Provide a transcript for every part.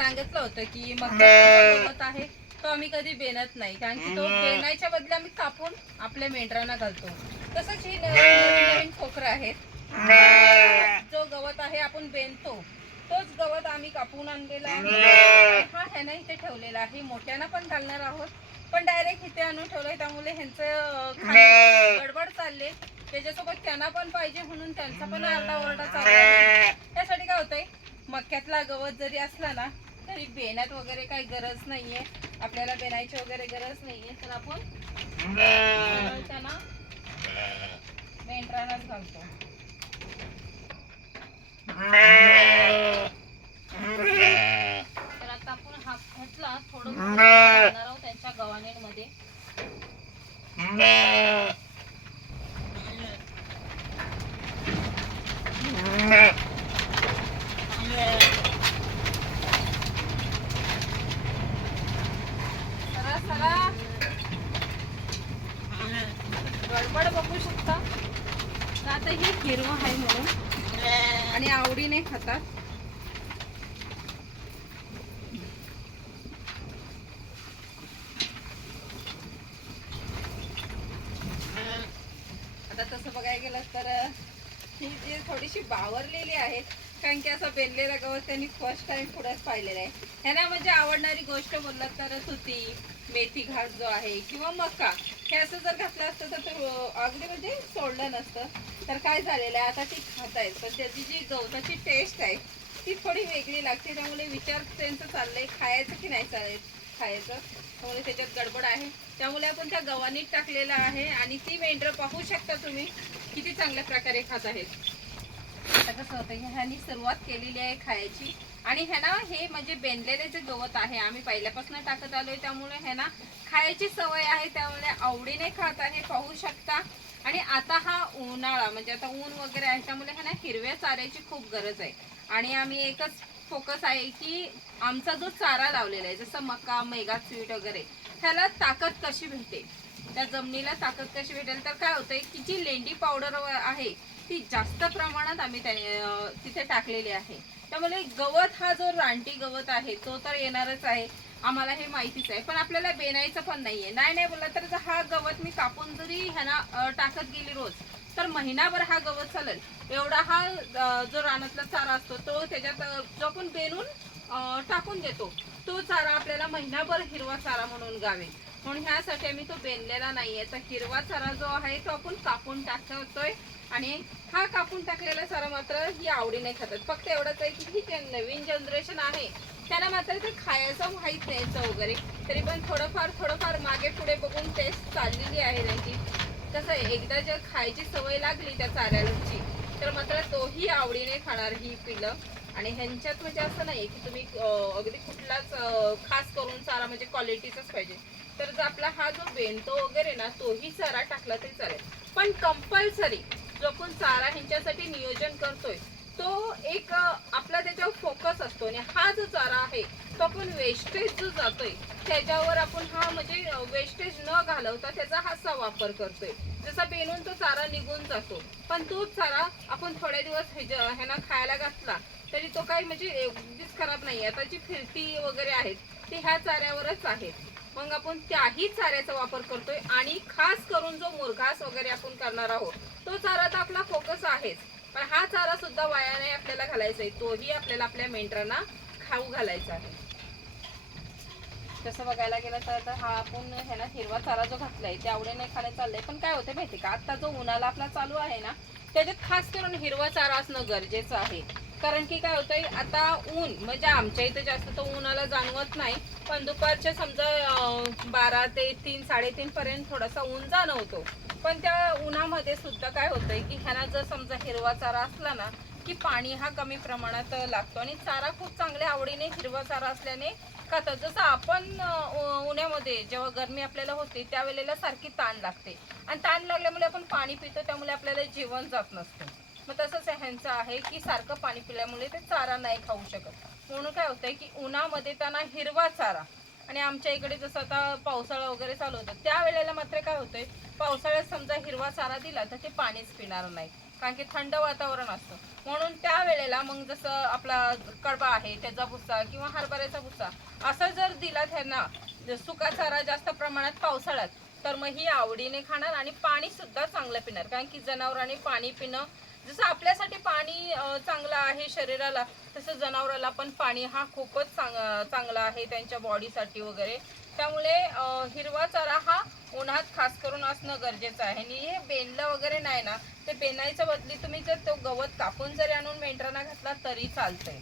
सांगितलं होतं की गवत आहे तो आम्ही कधी बेनत नाही. कारण की तो बेनायच्या बदले आम्ही कापून आपल्या मेंढरांना घालतो. तसंच ही नवीन नवीन आहेत. जो गवत आहे आपण बेनतो तोच गवत आम्ही कापून आणलेला आहे. हा ह्यानं इथे ठेवलेला आहे. मोठ्यानं पण घालणार आहोत. पण डायरेक्ट इथे आणून ठेवलंय त्यामुळे ह्यांचं गडबड चालले त्याच्यासोबत त्यांना पण पाहिजे म्हणून त्यांचा पण आरडा ओरडा चालू आहे. त्यासाठी काय होतंय मक्यातला गवत जरी असला ना तरी बेण्यात वगैरे काही गरज नाहीये. आपल्याला बेनायची वगैरे गरज नाहीये. तर आपण सरळ त्यांना घालतो. तर आता आपण हा घातला थोडं आहोत त्यांच्या गव्हाणीमध्ये सरा सरा गडबड बघू शकता तर आता हे हिरवं आहे म्हणून. आणि आवडीने खातात. आता तसं बघायला गेलं तर ही जी थोडीशी बावरलेली आहे कारण की असं बेनलेला गवत त्यांनी फर्स्ट टाइम पुढेच पाहिलेला आहे. ह्यांना म्हणजे आवडणारी गोष्ट बोललात तर सुती मेथी घास जो आहे किंवा मका हे असं जर घातलं असतं तर ते अगदी म्हणजे सोडलं नसतं. तर काय झालेलं आहे आता ती खात आहेत. पण त्याची जी गवताची टेस्ट आहे ती थोडी वेगळी लागते. त्यामुळे विचार त्यांचं चाललंय खायचं की नाही चालेल खायचं. त्यामुळे त्याच्यात गडबड आहे. त्यामुळे आपण त्या गव्हाणीत टाकलेलं आहे आणि ती मेंढरं पाहू शकता तुम्ही किती चांगल्या प्रकारे खात आहेत. आता कसं होतं ह्यानी सुरुवात केलेली आहे खायची. आणि ह्याना हे म्हणजे बेनलेले जे गवत आहे आम्ही पहिल्यापासून टाकत आलोय त्यामुळे ह्याना खायची सवय आहे त्यामुळे आवडीने खात आहे पाहू शकता. आणि आता हा उन्हाळा म्हणजे आता ऊन वगैरे आहे त्यामुळे ह्याना हिरव्या चाऱ्याची खूप गरज आहे. आणि आम्ही एकच फोकस आहे की आमचा जो चारा लावलेला आहे जसं मका मेगा स्वीट वगैरे ह्याला ताकद कशी भेटेल त्या जमिनीला ताकद कशी भेटेल? तर काय होतंय की जी लेंडी पावडर आहे ती जास्त प्रमाणात आम्ही तिथे टाकलेली आहे. त्यामुळे गवत हा जो रानटी गवत आहे तो तर येणारच आहे. आम्हाला हे माहितीच आहे. पण आपल्याला बेनायचं पण नाही आहे नाही नाही बोलला तर हा गवत मी कापून जरी ह्याना टाकत गेली रोज तर महिनाभर हा गवत चालेल. एवढा हा जो रानातला चारा असतो तो त्याच्यात जो आपण बेनून टाकून देतो. तो चारा आपल्याला महिनाभर हिरवा चारा म्हणून गावे. म्हणून ह्यासाठी आम्ही तो बेनलेला आहे तर हिरवा चारा जो आहे तो आपण कापून टाकतोय. आणि हा कापून टाकलेला चारा मात्र ही आवडीने खातात. फक्त एवढंच आहे की ही जे नवीन जनरेशन आहे त्यांना मात्र ते खायचं माहीत न्यायचं वगैरे. तरी पण थोडंफार थोडंफार मागे पुढे बघून टेस्ट चाललेली आहे त्यांची. कसं आहे एकदा जर खायची सवय लागली त्या चाऱ्याची तर मात्र तोही आवडीने खाणार ही पिलं. आणि ह्यांच्यात म्हणजे असं नाही की तुम्ही अगदी कुठलाच खास करून सारा म्हणजे क्वालिटीचाच पाहिजे. तर जर आपला हा जो बेंतो वगैरे ना तोही चारा टाकला तरी चालेल. पण कंपल्सरी जो आपण चारा ह्यांच्यासाठी नियोजन करतोय तो एक आपला त्याच्यावर फोकस असतो. आणि हा जो चारा आहे तो आपण वेस्टेज जो जातोय त्याच्यावर आपण हा म्हणजे वेस्टेज न घालवता त्याचा हाचा वापर करतोय. जसा बेनून तो चारा निघून जातो पण तोच चारा आपण थोड्या दिवस ह्याच्या- खायला घातला तरी तो काही म्हणजे अगदीच खराब नाही आता जी फिरती वगैरे आहेत ते ह्या चाऱ्यावरच आहेत. मग आपण त्याही चाऱ्याचा वापर करतोय आणि खास करून जो मुरघास वगैरे आपण करणार आहोत तो चारा तर आपला फोकस आहेच. पण हा चारा सुद्धा वाया नाही आपल्याला घालायचा आहे. तोही आपल्याला आपल्या मेंढरांना खाऊ घालायचा आहे. तसं बघायला गेलं तर आता हा आपण ह्याला हिरवा चारा जो घातलाय ते आवडीने खाणे चाललंय. पण काय होते माहिती का? आता जो उन्हाळा आपला चालू आहे ना त्याच्यात खास करून हिरवा चारा असणं गरजेचं आहे. कारण की काय होतंय आता ऊन म्हणजे आमच्या इथे जास्त तो उन्हाला जाणवत नाही पण दुपारच्या समजा बारा ते तीन साडेतीन पर्यंत थोडासा ऊन जाणवतो. पण त्या उन्हामध्ये सुद्धा काय होतंय की ह्याला जर समजा हिरवा चारा असला ना की पाणी हा कमी प्रमाणात लागतो आणि चारा खूप चांगल्या आवडीने हिरवा चारा असल्याने खातात. जसं आपण उन्हामध्ये जेव्हा गरमी आपल्याला होते त्यावेळेला सारखी ताण लागते. आणि ताण लागल्यामुळे आपण पाणी पितो त्यामुळे आपल्याला जेवण जात नसतं. मग तसंच ह्यांचं आहे की सारखं पाणी पिल्यामुळे ते चारा नाही खाऊ शकत. म्हणून काय होतंय की उन्हामध्ये त्यांना हिरवा चारा. आणि आमच्या इकडे जसं आता पावसाळा वगैरे चालू होतं त्यावेळेला मात्र काय होतंय पावसाळ्यात समजा हिरवा चारा दिला तर ते पाणीच पिणार नाही. कारण की थंड वातावरण असतं. म्हणून त्या वेळेला मग जसं आपला कडबा आहे त्याचा भुसा किंवा हरभऱ्याचा भुसा असा जर दिला त्यांना सुका चारा जास्त प्रमाणात पावसाळ्यात तर मग ही आवडीने खाणार आणि पाणी सुद्धा चांगलं पिणार. कारण की जनावरांनी पाणी पिणं जसं आपल्यासाठी पाणी चांगलं आहे शरीराला तसं जनावराला पण पाणी हा खूपच चांग चांगला आहे त्यांच्या बॉडीसाठी वगैरे. त्यामुळे हिरवा चारा हा उन्हात खास करून असणं गरजेचं आहे. आणि हे बेनलं वगैरे नाही ना ते बेनायच्या बदली तुम्ही जर तो गवत कापून जरी आणून मेंढरांना घातला तरी चालतंय.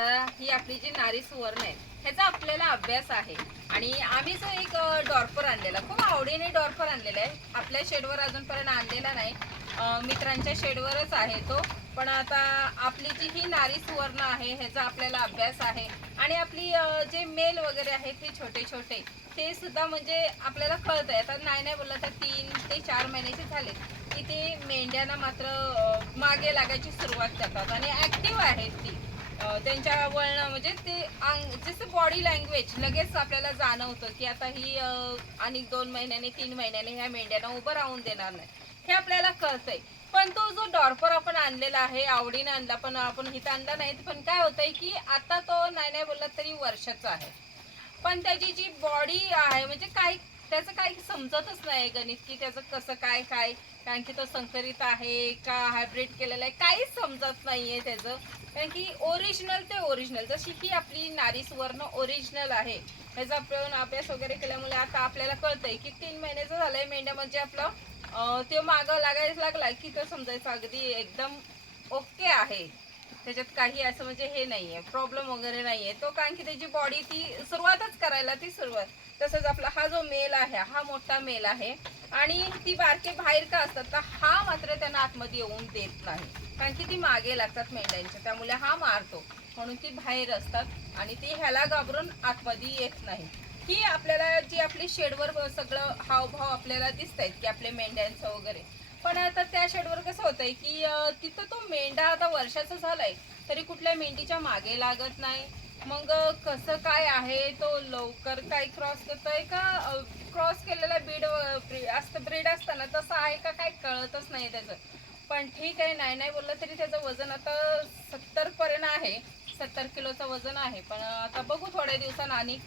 ही आपली जी नारी सुवर्ण आहे ह्याचा आपल्याला अभ्यास आहे. आणि आम्ही जो एक डॉर्फर डॉर्पर आणलेला खूप आवडीने डॉर्पर आणलेला आहे. आपल्या शेडवर अजूनपर्यंत आणलेला नाही. मित्रांच्या शेडवरच आहे तो. पण आता आपली जी ही नारी सुवर्ण आहे ह्याचा आपल्याला अभ्यास आहे. आणि आपली जे मेल वगैरे आहेत ते छोटे छोटे ते सुद्धा म्हणजे आपल्याला कळत आहे आता नाही नाही बोललं तर तीन ते चार महिन्याचे झाले की ते मेंढ्यांना मात्र मागे लागायची सुरुवात करतात. आणि ॲक्टिव्ह आहेत ती. त्यांच्या वळणं म्हणजे ते अंग जसं बॉडी लँग्वेज लगेच आपल्याला जाणवतं की आता ही आणि दोन महिन्याने तीन महिन्याने ह्या मेंढ्यांना उभं राहून देणार नाही. हे आपल्याला कळतंय. पण तो जो डॉर्पर आपण आणलेला आहे आवडीने आणला पण आपण हित आणला नाही पण काय होतंय की आता तो नाही नाही बोलला तरी वर्षाचा आहे. पण त्याची जी बॉडी आहे म्हणजे काही त्याचं काही समजतच नाही गणित की त्याचं कसं काय काय. कारण की तो संकरित आहे का हायब्रिड केलेला आहे काहीच समजत नाहीये त्याचं. कारण की ओरिजिनल ते ओरिजिनल जशी की आपली नारी सुवर्ण ओरिजिनल आहे. ह्याचा आपण अभ्यास वगैरे केल्यामुळे आता आपल्याला कळतंय की तीन महिन्याचं झालंय मेंढ्या म्हणजे आपलं ते मागं लागायला लागला की तो समजायचं अगदी एकदम ओके आहे. त्याच्यात काही असं म्हणजे हे नाहीये प्रॉब्लेम वगैरे नाहीये. तो कारण की त्याची बॉडी ती सुरुवातच करायला ती सुरुवात. तसंच आपला हा जो मेल आहे हा मोठा मेल आहे आणि ती बारके बाहेर का असतात तर हा मात्र त्यांना आतमध्ये येऊन देत नाही. कारण की ती मागे लागतात मेंढ्यांच्या त्यामुळे हा मारतो. म्हणून ती बाहेर असतात आणि ती ह्याला घाबरून आतमध्ये येत नाही. ही आपल्याला जी आपली शेडवर सगळं हावभाव आपल्याला दिसत आहेत की आपल्या मेंढ्यांचं वगैरे पण आता त्या शेडवर कसं होतंय की तिथं तो मेंढा आता वर्षाचा झालाय तरी कुठल्या मेंढीच्या मागे लागत नाही. मग कसं काय आहे? तो लवकर काय क्रॉस करतोय का? क्रॉस केलेला बीड असतं ब्रीड असताना तसं आहे का? काय कळतच नाही त्याचं. पण ठीक आहे नाही नाही बोललं तरी त्याचं वजन आता सत्तर पर्यंत आहे. सत्तर किलोचं वजन आहे. पण आता बघू थोड्या दिवसांनी. आणि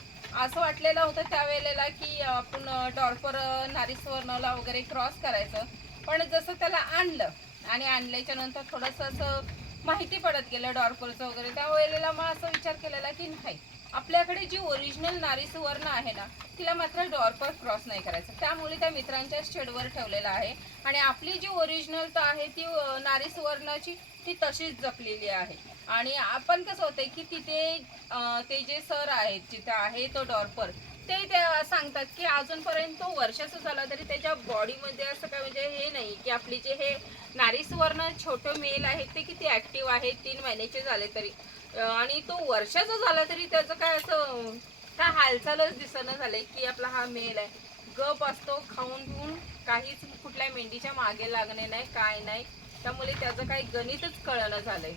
असं वाटलेलं होतं त्यावेळेला की आपण डॉर्पर नारी सुवर्णला वगैरे क्रॉस करायचं. पण जसं त्याला आणलं आणि आणल्याच्या नंतर थोडंसं असं माहिती पडत गेलं डॉर्परचं वगैरे त्या वेळेला मग असं विचार केलेला की नाही आपल्याकडे जी ओरिजिनल नारी सुवर्ण आहे ना तिला मात्र डॉर्पर क्रॉस नाही करायचं. त्यामुळे त्या मित्रांच्या शेडवर ठेवलेलं आहे. आणि आपली जी ओरिजिनल तर आहे ती नारी सुवर्णाची ती तशीच जपलेली आहे. आणि आपण कसं होतंय की तिथे ते जे सर आहेत जिथे आहे तो डॉर्पर ते त्या सांगतात की अजूनपर्यंत तो वर्षाचा झाला तरी त्याच्या बॉडीमध्ये असं काय म्हणजे हे नाही की आपली जे हे नारी सुवर्ण छोटं मेल आहेत ते किती ऍक्टिव्ह आहे तीन महिन्याचे झाले तरी. आणि तो वर्षाचा झाला तरी त्याचं काय असं काय हालचालच दिसणं झालंय की आपला हा मेल आहे. गप असतो खाऊन पिऊन काहीच कुठल्या मेंढीच्या मागे लागणे नाही काय नाही. त्यामुळे त्याचं काही गणितच कळणं झालंय.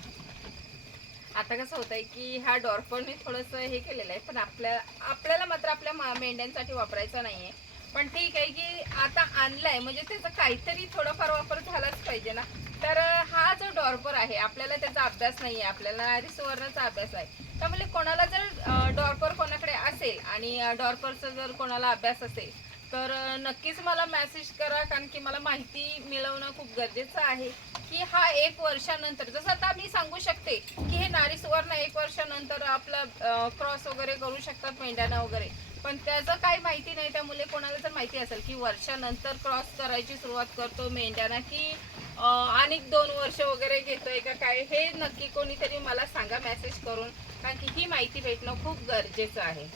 आता कसं होतंय की ह्या डॉर्परने थोडंसं हे केलेलं आहे पण आपल्या आपल्याला मात्र आपल्या मा- मेंढ्यांसाठी वापरायचं आहे पण ठीक आहे की आता आणलाय म्हणजे त्याचा काहीतरी थोडाफार वापर झालाच पाहिजे ना. तर हा जो डॉर्पर आहे आपल्याला त्याचा अभ्यास नाही आहे आपल्याला नारी सुवर्णाचा अभ्यास आहे. त्यामुळे कोणाला जर डॉर्पर कोणाकडे असेल आणि डॉर्परचा जर कोणाला अभ्यास असेल तर नक्कीच मला मॅसेज करा कारण की मला माहिती मिळवणं खूप गरजेचं आहे. की हा एक वर्षानंतर जसं आता मी सांगू शकते की हे नारी सुवर्ण एक वर्षानंतर आपलं क्रॉस वगैरे करू शकतात मेंढ्यांना वगैरे. पण त्याचं काही माहिती नाही त्यामुळे कोणाला जर माहिती असेल की वर्षानंतर क्रॉस करायची सुरुवात करतो मेंढ्यांना की अनेक दोन वर्ष वगैरे घेतोय का काय हे नक्की कोणीतरी मला सांगा मेसेज करून. कारण की ही माहिती भेटणं खूप गरजेचं आहे.